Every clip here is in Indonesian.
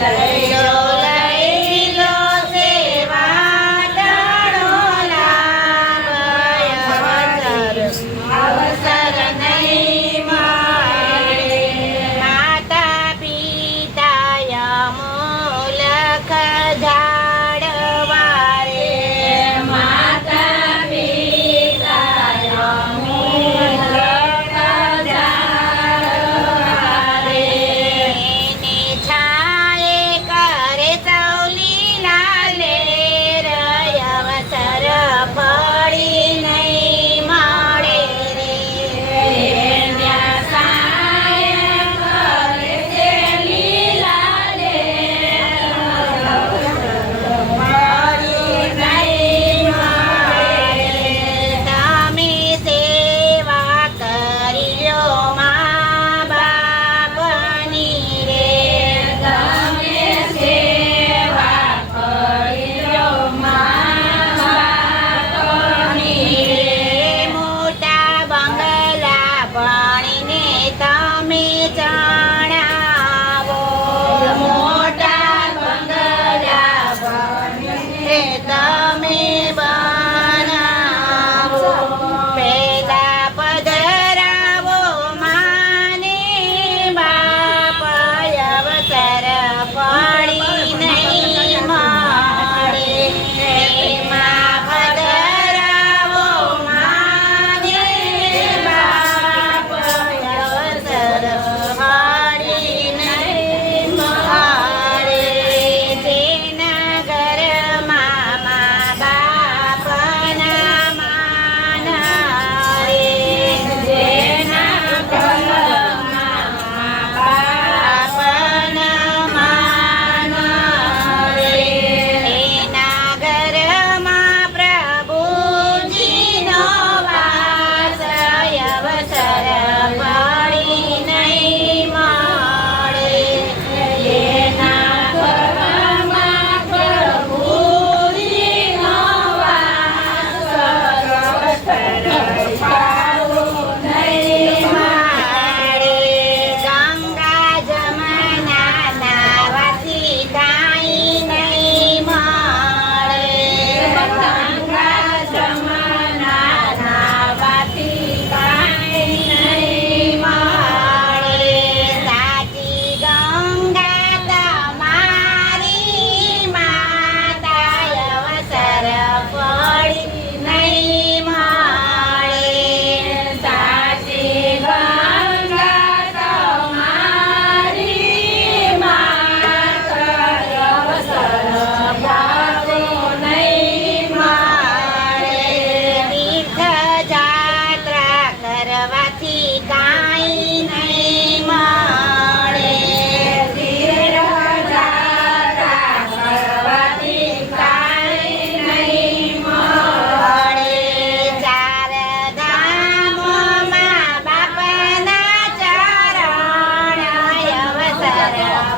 தலை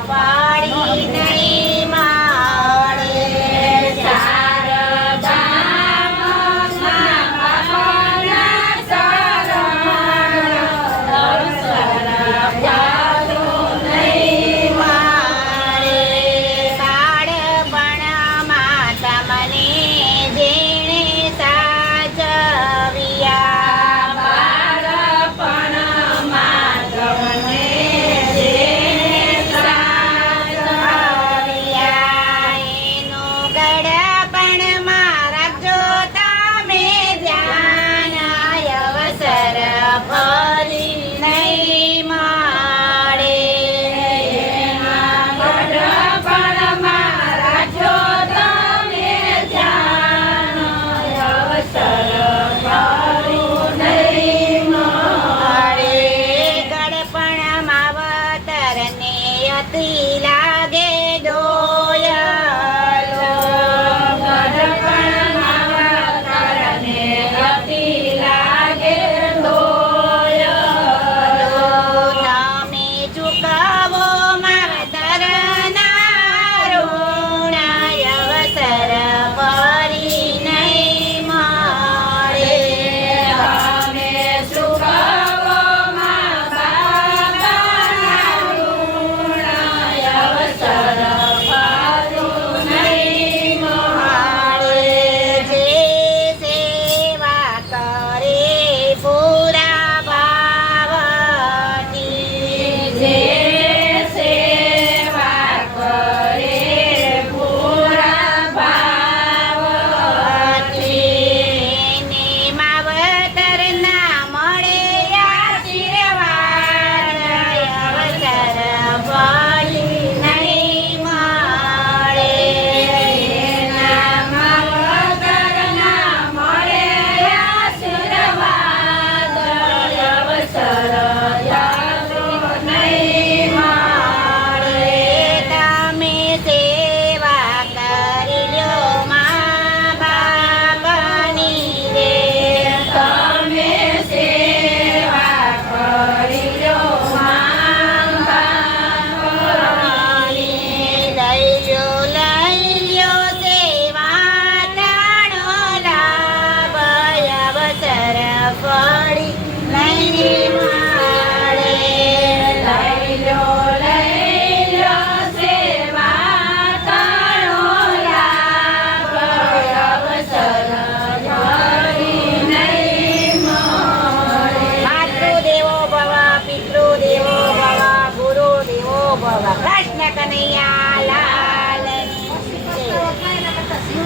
apa Bye.